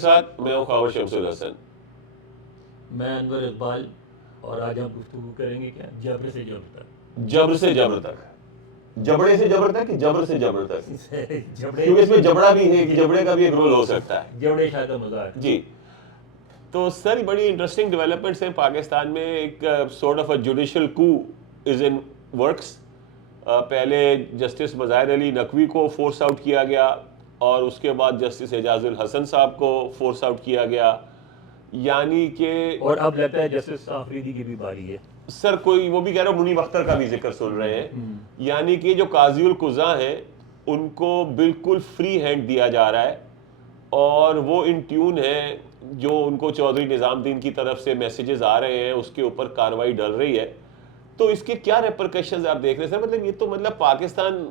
ساتھ میں ہوں خواجہ شمس الحسن. میں انور اقبال, اور آج ہم گفتگو کریں گے کیا جبر سے جبر تک. جبر سے جبر تک, جبڑے سے جبر تک, جبر سے جبر تک, جبڑے کیونکہ اس میں جبڑا بھی ہے کہ جبڑے کا بھی ایک رول ہو سکتا ہے. جبڑے شاہ کا مذاق. جی تو سر بڑی انٹرسٹنگ ڈیولپمنٹس ہیں پاکستان میں. ایک سورٹ آف اے جوڈیشل کو از ان ورکس. پہلے جسٹس مظاہر علی نقوی کو فورس آؤٹ کیا گیا, اور اس کے بعد جسٹس اعجاز الحسن صاحب کو فورس آؤٹ کیا گیا. یعنی کہ اور اب لگتا ہے جسٹس آفریدی کی بھی باری ہے. سر کوئی وہ بھی کہہ رہا ہوں منیب اختر کا بھی ذکر سن رہے ہیں. یعنی کہ جو قاضی القضاء ہیں ان کو بالکل فری ہینڈ دیا جا رہا ہے, اور وہ ان ٹیون ہیں جو ان کو چودھری نظام الدین کی طرف سے میسیجز آ رہے ہیں اس کے اوپر کاروائی ڈل رہی ہے. تو اس کے کیا ریپرکشنز آپ دیکھ رہے ہیں سر؟ مطلب یہ تو مطلب پاکستان,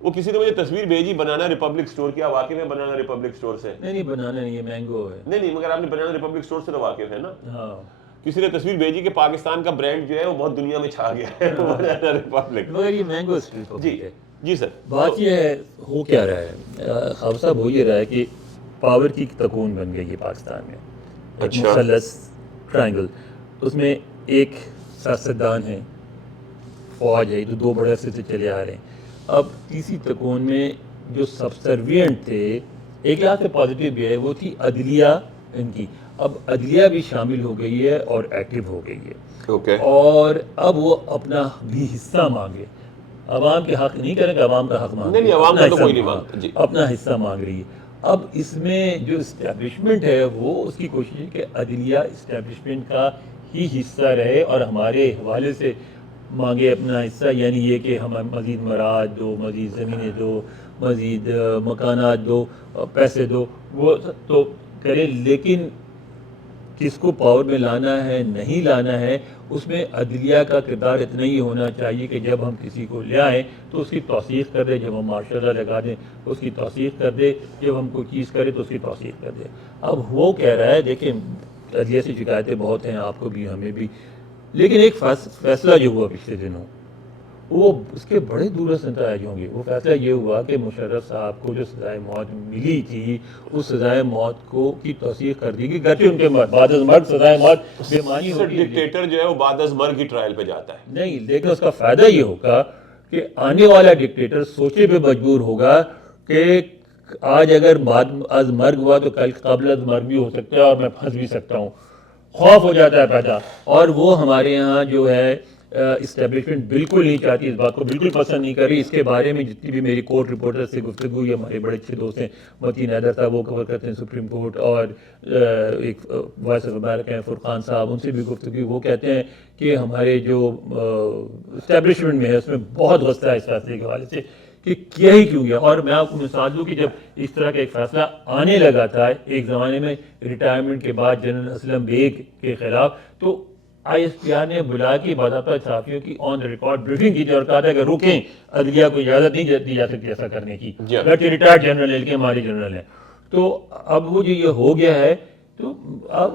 وہ کسی نے مجھے تصویر بھیجی بنانا ریپبلک اسٹور کی. آپ واقعی میں بنانا ریپبلک اسٹور سے؟ نہیں بنانا نہیں, یہ مینگو ہے. نہیں مگر آپ نے بنانا ریپبلک اسٹور سے تو واقف ہے نا. ہاں, کسی نے تصویر بھیجی کہ پاکستان کا برانڈ جو ہے وہ بہت دنیا میں چھا گیا ہے, بنانا ریپبلک. مگر یہ مینگو اسٹریٹ جی ہے. جی سر. بات یہ ہے, ہو کیا رہا ہے خواب صاحب, ہو یہ رہا ہے کہ پاور کی تکون بن گئی ہے پاکستان میں. اچھا. مثلث ٹرائنگل, اس میں ایک سیاستدان ہے, فوج ہے, جو دو بڑے عرصے سے چلے آ رہے ہیں. اب تیسری تکون میں جو سبسروینٹ تھے, ایک لحاظ سے پازیٹیو بھی ہے, وہ تھی عدلیہ ان کی. اب عدلیہ بھی شامل ہو گئی ہے اور ایکٹیو ہو گئی ہے. اوکے. اور اب وہ اپنا بھی حصہ مانگے. عوام کے حق نہیں کریں کہ عوام کا حق مانگے, نہیں عوام کا تو کوئی نہیں مانگتا. جی اپنا حصہ مانگ رہی ہے. اب اس میں جو اسٹیبلشمنٹ ہے وہ اس کی کوشش ہے کہ عدلیہ اسٹیبلشمنٹ کا ہی حصہ رہے اور ہمارے حوالے سے مانگے اپنا حصہ. یعنی یہ کہ ہمیں مزید مراد دو, مزید زمینیں دو, مزید مکانات دو, پیسے دو, وہ تو کرے. لیکن کس کو پاور میں لانا ہے نہیں لانا ہے, اس میں عدلیہ کا کردار اتنا ہی ہونا چاہیے کہ جب ہم کسی کو لے آئیں تو اس کی توثیق کر دے, جب ہم ماشاء اللہ لگا دیں اس کی توثیق کر دے, جب ہم کوئی چیز کریں تو اس کی توثیق کر دے. اب وہ کہہ رہا ہے, دیکھیں عدلیہ سے شکایتیں بہت ہیں, آپ کو بھی ہمیں بھی, لیکن ایک فیصلہ جو ہوا پچھلے دنوں وہ اس کے بڑے دور نتائج ہوں گے. وہ فیصلہ یہ ہوا کہ مشرف صاحب کو جو سزائے موت ملی تھی اس سزائے موت کو کی توثیق کر دی گئی, گرچہ ان کے بعد از مرگ سزائے موت بےمانی ہوتی ہے. ڈکٹیٹر جو ہے وہ بعد از مرگ کی ٹرائل پہ جاتا ہے. نہیں, لیکن اس کا فائدہ یہ ہوگا کہ آنے والا ڈکٹیٹر سوچے پہ مجبور ہوگا کہ آج اگر بعد از مرگ ہوا تو کل قبل از مرگ بھی ہو سکتا ہے اور میں پھنس بھی سکتا ہوں. خوف ہو جاتا ہے پیدا, اور وہ ہمارے یہاں جو ہے اسٹیبلشمنٹ بالکل نہیں چاہتی, اس بات کو بالکل پسند نہیں کر رہی. اس کے بارے میں جتنی بھی میری کورٹ رپورٹر سے گفتگو, یہ ہمارے بڑے اچھے دوست ہیں متین حیدر صاحب, وہ کور کرتے ہیں سپریم کورٹ, اور ایک وائس آف امریکہ ہیں فرقان صاحب, ان سے بھی گفتگو, وہ کہتے ہیں کہ ہمارے جو اسٹیبلشمنٹ میں ہے اس میں بہت غصہ ہے اس فیصلے کے حوالے سے کہ کیا ہی کیوں گیا. اور میں آپ کو مثال دوں کہ جب اس طرح کا ایک فیصلہ آنے لگا تھا ایک زمانے میں ریٹائرمنٹ کے بعد جنرل اسلم بیگ کے خلاف, تو آئی ایس پی آر نے بلا کے باضابطہ صحافیوں کی آن ریکارڈ بریفنگ کی تھی اور کہا تھا کہ روکیں, عدلیہ کو اجازت نہیں دی جا سکتی ایسا کرنے کی, گرچہ ریٹائرڈ جنرل ہے کہ ہمارے جنرل ہیں. تو اب وہ جو یہ ہو گیا ہے, تو اب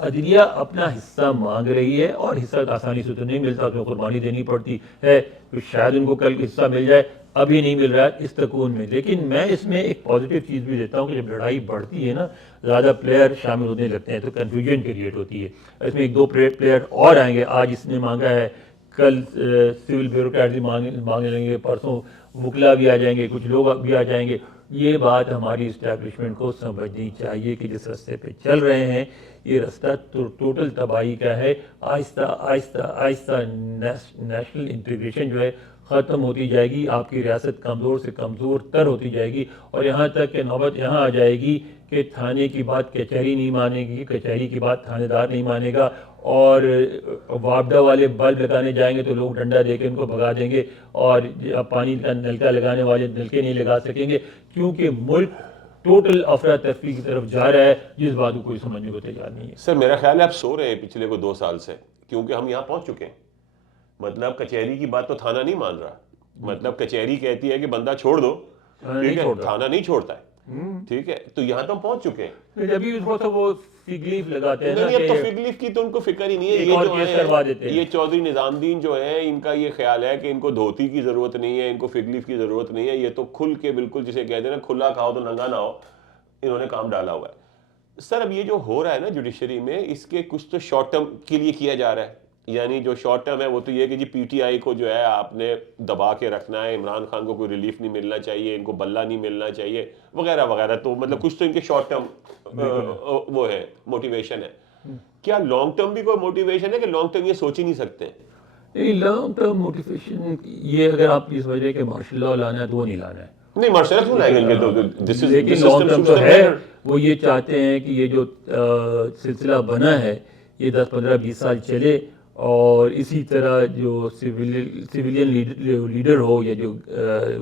عدلیہ اپنا حصہ مانگ رہی ہے, اور حصہ آسانی سے تو نہیں ملتا, اس میں قربانی دینی پڑتی ہے. تو شاید ان کو کل حصہ مل جائے, ابھی نہیں مل رہا ہے اس تکون میں. لیکن میں اس میں ایک پازیٹیو چیز بھی دیتا ہوں کہ جب لڑائی بڑھتی ہے نا, زیادہ پلیئر شامل ہونے لگتے ہیں تو کنفیوژن کریٹ ہوتی ہے. اس میں ایک دو پلیئر اور آئیں گے, آج اس نے مانگا ہے, کل سول بیوروکریٹس مانگنے لیں گے, پرسوں وکلا بھی آ جائیں گے, کچھ لوگ بھی آ جائیں گے. یہ بات ہماری اسٹیبلشمنٹ کو سمجھنی چاہیے کہ جس راستے پہ چل رہے ہیں یہ راستہ ٹوٹل تباہی کا ہے. آہستہ آہستہ آہستہ نیشنل انٹیگریشن جو ہے ختم ہوتی جائے گی, آپ کی ریاست کمزور سے کمزور تر ہوتی جائے گی, اور یہاں تک کہ نوبت یہاں آ جائے گی کہ تھانے کی بات کچہری نہیں مانے گی, کچہری کی بات تھانے دار نہیں مانے گا, اور وابڈا والے بلب لگانے جائیں گے تو لوگ ڈنڈا دے کے ان کو بھگا دیں گے, اور پانی کا نلکا لگانے والے نلکے نہیں لگا سکیں گے, کیونکہ ملک ٹوٹل افراتفری کی طرف جا رہا ہے جس بات کو کوئی سمجھنے کو تیار نہیں ہے. سر میرا خیال ہے آپ سو رہے ہیں پچھلے کو 2 سال سے, کیونکہ ہم یہاں پہنچ چکے ہیں. مطلب کچہری کی بات تو تھانہ نہیں مان رہا, مطلب کچہری کہتی ہے کہ بندہ چھوڑ دو, ٹھیک ہے, تھانہ نہیں چھوڑتا ہے, ٹھیک ہے. تو یہاں تو ہم پہنچ چکے ہیں. جبھی اس کو تو وہ فگ لیف لگاتے ہیں نا, نہیں اب تو فگ لیف کی تو ان کو فکر ہی نہیں ہے. یہ جو ہے یہ چودھری نظام الدین جو ہے, ان کا یہ خیال ہے کہ ان کو دھوتی کی ضرورت نہیں ہے, ان کو فگ لیف کی ضرورت نہیں ہے. یہ تو کھل کے بالکل جسے کہتے ہیں نا کھلا کھاؤ تو ننگا نہ ہو, انہوں نے کام ڈالا ہوا ہے. سر اب یہ جو ہو رہا ہے نا جوڈیشری میں، اس کے کچھ تو شارٹ ٹرم کے لیے کیا جا رہا ہے. یعنی جو شارٹ ٹرم ہے وہ تو یہ کہ جی پی ٹی آئی کو جو ہے آپ نے دبا کے رکھنا ہے، عمران خان کو کوئی ریلیف نہیں ملنا چاہیے، ان کو بلہ نہیں ملنا چاہیے وغیرہ وغیرہ. تو مطلب کچھ تو ان کے شارٹ ٹرم وہ ہے، موٹیویشن ہے. کیا لانگ ٹرم بھی کوئی موٹیویشن ہے کہ لانگ ٹرم یہ سوچ ہی نہیں سکتے؟ نہیں، لانگ ٹرم موٹیویشن یہ اگر آپ اس وجہ کہ مارشل لاء لانا ہے تو وہ نہیں لانا ہے. نہیں مارشل کیوں لائیں گے؟ لیکن لانگ ٹرم تو ہے. وہ یہ چاہتے ہیں کہ یہ جو سلسلہ بنا ہے یہ 10-15-20 سال چلے، اور اسی طرح جو سویلین لیڈر ہو یا جو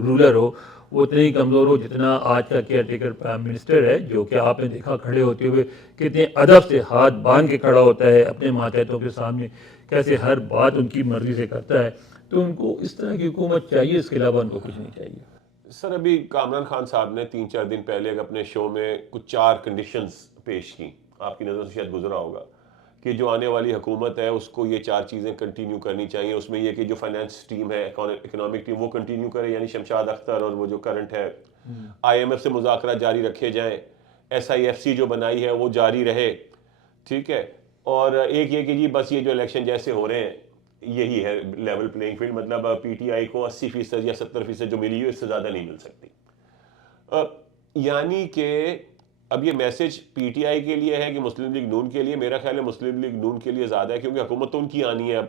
رولر ہو وہ اتنا ہی کمزور ہو جتنا آج کا کیئر ٹیکر پرائم منسٹر ہے، جو کہ آپ نے دیکھا کھڑے ہوتے ہوئے کتنے ادب سے ہاتھ باندھ کے کھڑا ہوتا ہے اپنے ماتحتوں کے سامنے، کیسے ہر بات ان کی مرضی سے کرتا ہے. تو ان کو اس طرح کی حکومت چاہیے، اس کے علاوہ ان کو کچھ نہیں چاہیے. سر ابھی کامران خان صاحب نے 3-4 دن پہلے اپنے شو میں کچھ 4 کنڈیشنز پیش کی، آپ کی نظر سے شاید گزرا ہوگا کہ جو آنے والی حکومت ہے اس کو یہ 4 چیزیں کنٹینیو کرنی چاہیے. اس میں یہ کہ جو فائنانس ٹیم ہے، اکنامک ٹیم، وہ کنٹینیو کرے، یعنی شمشاد اختر اور وہ جو کرنٹ ہے. IMF سے مذاکرات جاری رکھے جائیں، SIFC جو بنائی ہے وہ جاری رہے، ٹھیک ہے. اور ایک یہ کہ جی بس یہ جو الیکشن جیسے ہو رہے ہیں یہی ہے لیول پلینگ فیلڈ، مطلب پی ٹی آئی کو 80% یا 70% جو ملی ہے اس سے زیادہ نہیں مل سکتی. یعنی کہ اب یہ میسج پی ٹی آئی کے لیے ہے کہ مسلم لیگ نون کے لیے؟ میرا خیال ہے مسلم لیگ نون کے لیے زیادہ ہے، کیونکہ حکومت تو ان کی آنی ہے.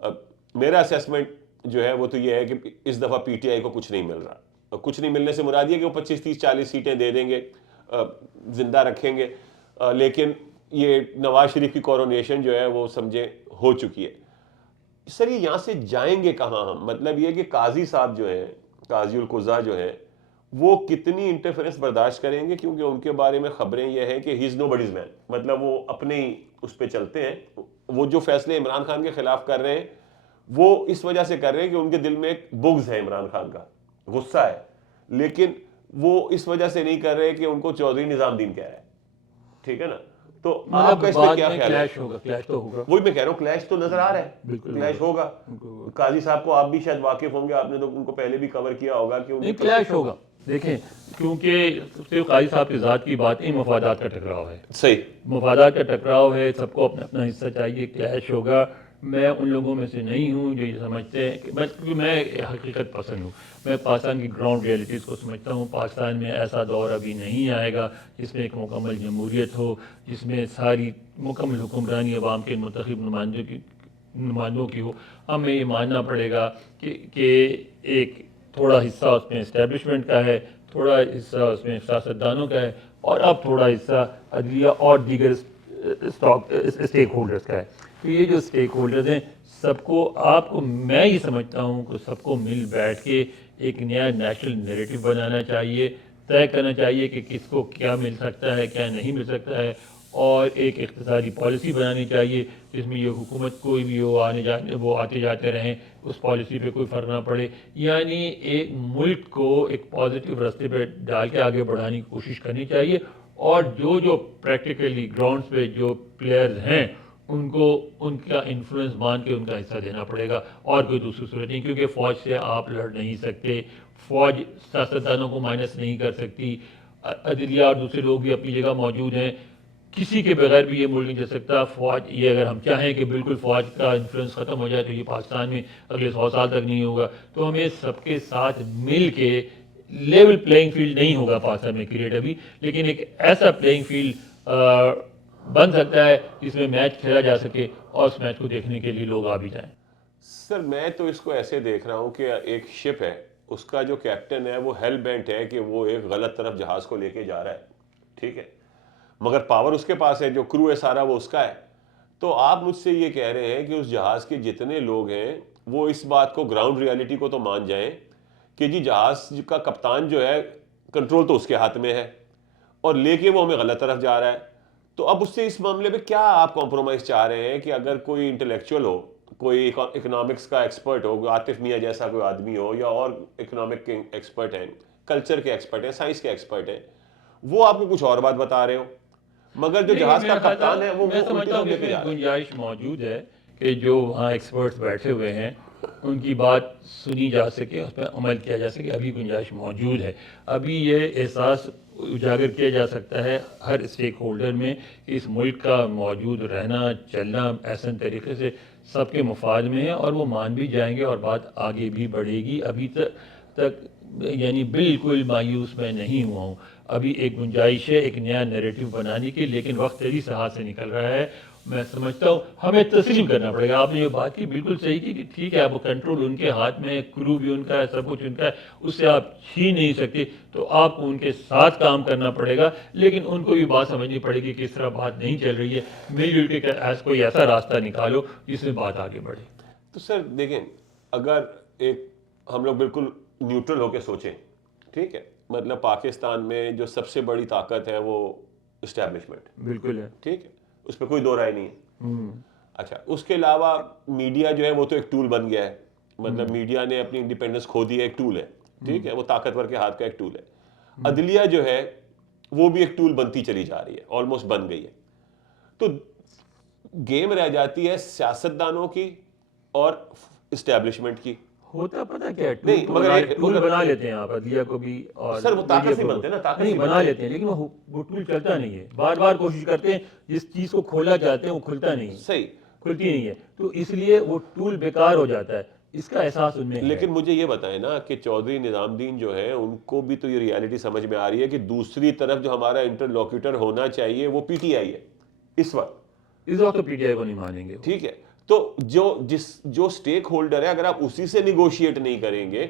اب میرا اسیسمنٹ جو ہے وہ تو یہ ہے کہ اس دفعہ پی ٹی آئی کو کچھ نہیں مل رہا. کچھ نہیں ملنے سے مراد یہ کہ وہ 25-30-40 سیٹیں دے دیں گے، زندہ رکھیں گے، لیکن یہ نواز شریف کی کورونیشن جو ہے وہ سمجھے ہو چکی ہے. سر یہ یہاں سے جائیں گے کہاں ہم؟ مطلب یہ کہ قاضی صاحب جو ہیں، قاضی القضا جو ہیں، وہ کتنی انٹرفیرنس برداشت کریں گے؟ کیونکہ ان کے بارے میں خبریں یہ ہیں کہ ہی از نو بڈیز مین، مطلب وہ اپنے ہی اس پہ چلتے ہیں. وہ جو فیصلے عمران خان کے خلاف کر رہے ہیں وہ اس وجہ سے کر رہے ہیں کہ ان کے دل میں ایک بغض ہے عمران خان کا، غصہ ہے، لیکن وہ اس وجہ سے نہیں کر رہے کہ ان کو چودھری نظام الدین کہہ رہا ہے. ٹھیک ہے نا؟ تو آپ کا اس پہ کیا خیال ہے؟ کلیش تو ہوگا. وہی میں کہہ رہا ہوں، کلیش تو نظر آ رہا ہے، کلیش ہوگا. قاضی صاحب کو آپ بھی شاید واقف ہوں گے، آپ نے تو ان کو پہلے بھی کور کیا ہوگا کہ نہیں کلیش ہوگا. دیکھیں کیونکہ صرف قاضی صاحب کی ذات کی بات نہیں، مفادات کا ٹکراؤ ہے. صحیح، مفادات کا ٹکراؤ ہے، سب کو اپنا اپنا حصہ چاہیے، کلیش ہوگا. میں ان لوگوں میں سے نہیں ہوں جو یہ سمجھتے ہیں کہ کیونکہ میں حقیقت پسند ہوں، میں پاکستان کی گراؤنڈ ریئلٹیز کو سمجھتا ہوں. پاکستان میں ایسا دور ابھی نہیں آئے گا جس میں ایک مکمل جمہوریت ہو، جس میں ساری مکمل حکمرانی عوام کے منتخب نمائندوں کی ہو. ہمیں یہ ماننا پڑے گا کہ ایک تھوڑا حصہ اس میں اسٹیبلشمنٹ کا ہے، تھوڑا حصہ اس میں سیاستدانوں کا ہے، اور اب تھوڑا حصہ عدلیہ اور دیگر اسٹیک ہولڈرز کا ہے. تو یہ جو اسٹیک ہولڈرز ہیں سب کو، آپ کو، میں یہ سمجھتا ہوں کہ سب کو مل بیٹھ کے ایک نیا نیشنل نیریٹو بنانا چاہیے، طے کرنا چاہیے کہ کس کو کیا مل سکتا ہے، کیا نہیں مل سکتا ہے، اور ایک اقتصادی پالیسی بنانی چاہیے جس میں یہ حکومت کوئی بھی ہو وہ آتے جاتے رہیں، اس پالیسی پہ کوئی فرق نہ پڑے. یعنی ایک ملک کو ایک پازیٹیو راستے پہ ڈال کے آگے بڑھانے کی کوشش کرنی چاہیے. اور جو پریکٹیکلی گراؤنڈز پہ جو پلیئرز ہیں ان کو ان کا انفلوئنس مان کے ان کا حصہ دینا پڑے گا، اور کوئی دوسری صورت نہیں. کیونکہ فوج سے آپ لڑ نہیں سکتے، فوج سیاستدانوں کو مائنس نہیں کر سکتی، عدلیہ اور دوسرے لوگ بھی اپنی جگہ موجود ہیں، کسی کے بغیر بھی یہ ملک نہیں چل سکتا. فوج یہ اگر ہم چاہیں کہ بالکل فوج کا انفلوئنس ختم ہو جائے تو یہ پاکستان میں اگلے 100 سال تک نہیں ہوگا. تو ہمیں سب کے ساتھ مل کے لیول پلینگ فیلڈ نہیں ہوگا پاکستان میں کریٹ ابھی، لیکن ایک ایسا پلینگ فیلڈ بن سکتا ہے جس میں میچ کھیلا جا سکے اور اس میچ کو دیکھنے کے لیے لوگ آ بھی جائیں. سر میں تو اس کو ایسے دیکھ رہا ہوں کہ ایک شپ ہے، اس کا جو کیپٹن ہے وہ ہیل بینٹ ہے کہ وہ ایک غلط طرف جہاز کو لے کے جا رہا ہے، ٹھیک ہے، مگر پاور اس کے پاس ہے، جو کرو ہے سارا وہ اس کا ہے. تو آپ مجھ سے یہ کہہ رہے ہیں کہ اس جہاز کے جتنے لوگ ہیں وہ اس بات کو، گراؤنڈ ریالٹی کو تو مان جائیں کہ جی جہاز کا کپتان جو ہے کنٹرول تو اس کے ہاتھ میں ہے، اور لے کے وہ ہمیں غلط طرف جا رہا ہے. تو اب اس سے اس معاملے میں کیا آپ کمپرومائز چاہ رہے ہیں کہ اگر کوئی انٹلیکچوئل ہو، کوئی اکنامکس کا ایکسپرٹ ہو، عاطف میاں جیسا کوئی آدمی ہو، یا اور اکنامک کے ایکسپرٹ ہیں، کلچر کے ایکسپرٹ ہیں، سائنس کے ایکسپرٹ ہیں، وہ آپ کو کچھ اور بات بتا رہے ہو، مگر جو جہاز کا کپتان ہے وہ میں الٹی سمجھتا طرف ہوں کہ لے اس کے میں جا رہا ہے. گنجائش موجود ہے کہ جو وہاں ایکسپرٹس بیٹھے ہوئے ہیں ان کی بات سنی جا سکے, اس پہ عمل کیا جا سکے, ابھی گنجائش موجود ہے. ابھی یہ احساس اجاگر کیا جا سکتا ہے ہر اسٹیک ہولڈر میں کہ اس ملک کا موجود رہنا چلنا احسن طریقے سے سب کے مفاد میں ہے, اور وہ مان بھی جائیں گے اور بات آگے بھی بڑھے گی. ابھی تک یعنی بالکل مایوس میں نہیں ہوا ہوں. ابھی ایک گنجائش ہے ایک نیا نیریٹو بنانے کی, لیکن وقت تیزی سے ہاتھ سے نکل رہا ہے. میں سمجھتا ہوں ہمیں تسلیم کرنا پڑے گا. آپ نے یہ بات کی بالکل صحیح کی کہ ٹھیک ہے, اب کنٹرول ان کے ہاتھ میں ہے, کرو بھی ان کا ہے, سب کچھ ان کا ہے, اس سے آپ چھین نہیں سکتے. تو آپ کو ان کے ساتھ کام کرنا پڑے گا, لیکن ان کو بھی بات سمجھنی پڑے گی کہ اس طرح بات نہیں چل رہی ہے. مل جل کے کوئی ایسا راستہ نکالو جس میں بات آگے بڑھے. تو سر دیکھیں, اگر ایک ہم لوگ بالکل نیوٹرل ہو کے سوچیں, ٹھیک ہے, مطلب پاکستان میں جو سب سے بڑی طاقت ہے وہ اسٹیبلشمنٹ, بالکل ہے, ٹھیک ہے, اس پہ کوئی دو رائے نہیں ہے. اچھا, اس کے علاوہ میڈیا جو ہے وہ تو ایک ٹول بن گیا ہے, مطلب میڈیا نے اپنی انڈیپینڈنس کھو دی ہے, ایک ٹول ہے, ٹھیک ہے, وہ طاقتور کے ہاتھ کا ایک ٹول ہے. عدلیہ جو ہے وہ بھی ایک ٹول بنتی چلی جا رہی ہے, آلموسٹ بن گئی ہے. تو گیم رہ جاتی ہے سیاستدانوں کی اور اسٹیبلشمنٹ کی. ہوتا پتہ کیا ہے, مگر ٹول بنا لیتے ہیں آپ عدلیہ کو بھی, اور سر وہ طاقت نہیں بنتے نا, طاقت نہیں بنا لیتے ہیں, لیکن وہ ٹول چلتا نہیں ہے. بار بار کوشش کرتے ہیں, جس چیز کو کھولا چاہتے ہیں وہ کھلتا نہیں ہے, صحیح کھلتی نہیں ہے, تو اس لیے وہ ٹول بیکار ہو جاتا ہے. اس کا احساس ان میں ہے. لیکن مجھے یہ بتائیں نا کہ چودھری نظام الدین جو ہے ان کو بھی تو یہ ریالٹی سمجھ میں آ رہی ہے کہ دوسری طرف جو ہمارا انٹرلوکیٹر ہونا چاہیے وہ پی ٹی آئی ہے اس وقت. تو پی ٹی آئی کو نہیں مانیں گے, ٹھیک ہے, تو جو سٹیک ہولڈر ہے اگر آپ اسی سے نیگوشیٹ نہیں کریں گے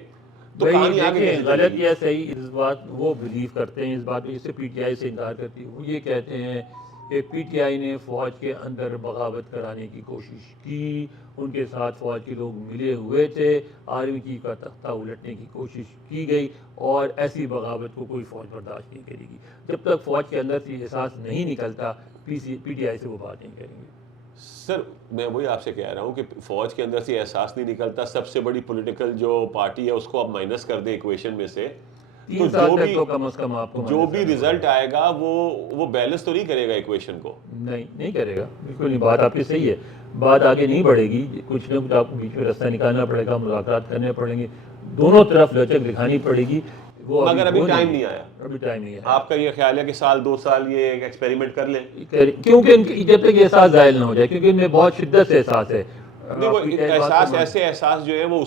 تو کہانی آگے کیسے چلے غلط گی؟ یا صحیح اس بات وہ بلیو کرتے ہیں, اس بات پہ جس سے پی ٹی آئی سے انکار کرتی ہے. وہ یہ کہتے ہیں کہ پی ٹی آئی نے فوج کے اندر بغاوت کرانے کی کوشش کی, ان کے ساتھ فوج کے لوگ ملے ہوئے تھے, آرمی چیف کا تختہ الٹنے کی کوشش کی گئی, اور ایسی بغاوت کو کوئی فوج برداشت نہیں کرے گی. جب تک فوج کے اندر سے احساس نہیں نکلتا پی ٹی آئی سے وہ بات نہیں کریں گے. سر میں وہی آپ سے کہہ رہا ہوں کہ فوج کے اندر سے احساس نہیں نکلتا. سب سے بڑی پولیٹیکل جو پارٹی ہے اس کو آپ مائنس کر دیں ایکویشن میں سے, 3 سال تک تو کم از کم آپ کو جو بھی ریزلٹ آئے گا وہ بیلنس تو نہیں کرے گا ایکویشن کو. نہیں کرے گا, بالکل نہیں. بات آپ کی صحیح ہے, بات آگے نہیں بڑھے گی. کچھ نہ کچھ آپ کو بیچ میں راستہ نکالنا پڑے گا, مذاکرات کرنے پڑیں گے, دونوں طرف لچک دکھانی پڑے گی. مگر ابھی ٹائم نہیں آیا. ابھی ٹائم نہیں ہے. آپ کا یہ خیال ہے کہ سال 2 سال یہ ایک ایکسپیریمنٹ کر لیں؟ کیونکہ جب تک یہ احساس ظاہر نہ ہو جائے, کیونکہ ان میں بہت شدت سے احساس ہے. نہیں, وہ احساس ایسے احساس جو ہے وہ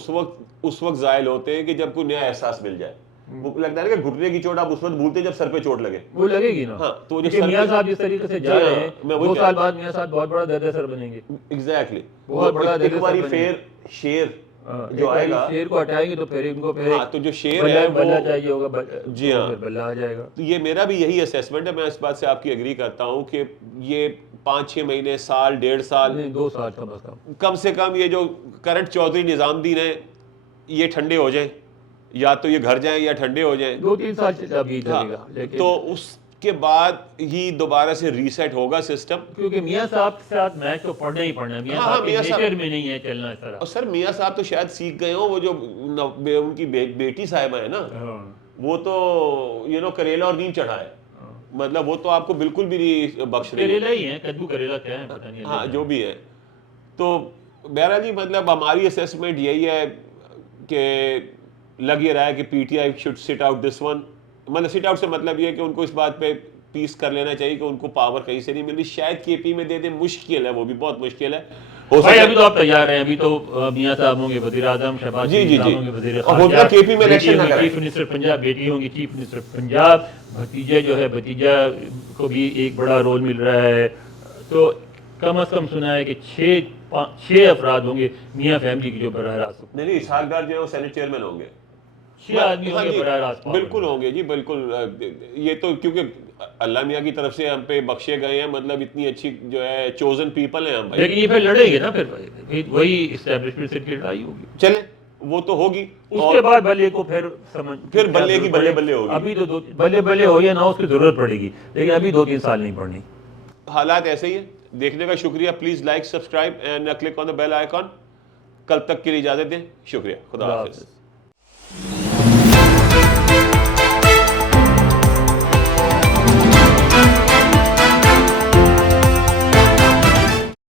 اس وقت ظاہر ہوتے ہیں کہ جب کوئی نیا احساس مل جائے. وہ لگتا ہے کہ گھٹنے کی چوٹ آپ اس وقت بھولتے جب سر پہ چوٹ لگے, وہ لگے گی نا. ہاں, تو جو میاں صاحب جس طریقے سے جا رہے ہیں 2 سال بعد میاں صاحب بہت بڑا درد سر بنیں گے. ایگزیکٹلی, بہت بڑا ایک باری پھر شیر جو آئے گا, شیر کو ہٹائیں گے تو پھر ان کو تو جو شیر ہے بلہ چاہیے ہوگا, جی ہاں, بلہ آ جائے گا. تو یہ میرا بھی یہی اسیسمنٹ ہے. میں اس بات سے آپ کی ایگری کرتا ہوں کہ یہ 5-6 مہینے, سال, 1.5 سال, 2 سال کم سے کم یہ جو کرنٹ چودھری نظام الدین ہے یہ ٹھنڈے ہو جائیں, یا تو یہ گھر جائیں یا ٹھنڈے ہو جائیں. 2-3 سال سے اب یہ چلے گا, تو اس کے بعد ہی دوبارہ سے ریسیٹ ہوگا سسٹم. کیونکہ میاں صاحب کے ساتھ میچ تو پڑھنا ہی پڑنا ہے. میاں صاحب کے نیچر میں نہیں ہے چلنا اس طرح. اور سر میاں صاحب تو شاید سیکھ گئے ہوں, وہ جو ان کی بیٹی صاحبہ ہے نا, وہ تو کریلا اور نیم چڑھا ہے, مطلب وہ تو آپ کو بالکل بھی نہیں بخش رہی ہے. کریلا ہی ہے, کدو کریلا کیا ہے پتہ نہیں. ہاں, جو بھی ہے. تو بہرحال جی, مطلب ہماری اسیسمنٹ یہی ہے کہ لگ یہ رہا ہے کہ P T I should sit out this one. مطلب سٹ آؤٹ سے مطلب یہ ہے کہ ان کو اس بات پہ پیس کر لینا چاہیے کہ ان کو پاور کہیں سے نہیں مل رہی. شاید کے پی میں دے دیں, مشکل ہے, وہ بھی بہت مشکل ہے. بھائی ابھی تو آپ تیار ہیں, ابھی تو میاں صاحب ہوں گے وزیر اعظم, شہباز شریف ہوں گے وزیر خارجہ, کے پی میں الیکشن نہ کریں, چیف منسٹر پنجاب, بیٹی ہوں گی چیف منسٹر پنجاب, بھتیجے جو ہے بھتیجا کو بھی ایک بڑا رول مل رہا ہے. تو کم از کم سنا ہے کہ 6 افراد ہوں گے میاں فیملی کی جو براہ راست. نہیں, اسحاق ڈار جو ہے وہ سینٹ چیئرمین ہوں گے. 6 آدمی ہوں گے براہ راست. بالکل ہوں گے جی, بالکل. یہ تو کیونکہ اللہ میاں کی طرف سے ہم پہ بخشے گئے ہیں, مطلب اتنی اچھی جو ہے چوزن پیپل ہیں ہم بھائی. لیکن یہ پھر لڑیں گے نا, پھر وہی اسٹیبلشمنٹ سے لڑائی ہوگی. چلیں, وہ تو ہوگی. اس کے بعد بلے کو پھر بلے کی بلے ہوگی. ابھی تو بلے ہو یا نہ اس کی ضرورت پڑے گی, لیکن ابھی 2-3 سال نہیں پڑنی. حالات ایسے ہی ہیں. دیکھنے کا شکریہ. Please like, subscribe and click on the bell icon. کل تک کے لیے اجازت دیں. شکریہ. خدا حافظ.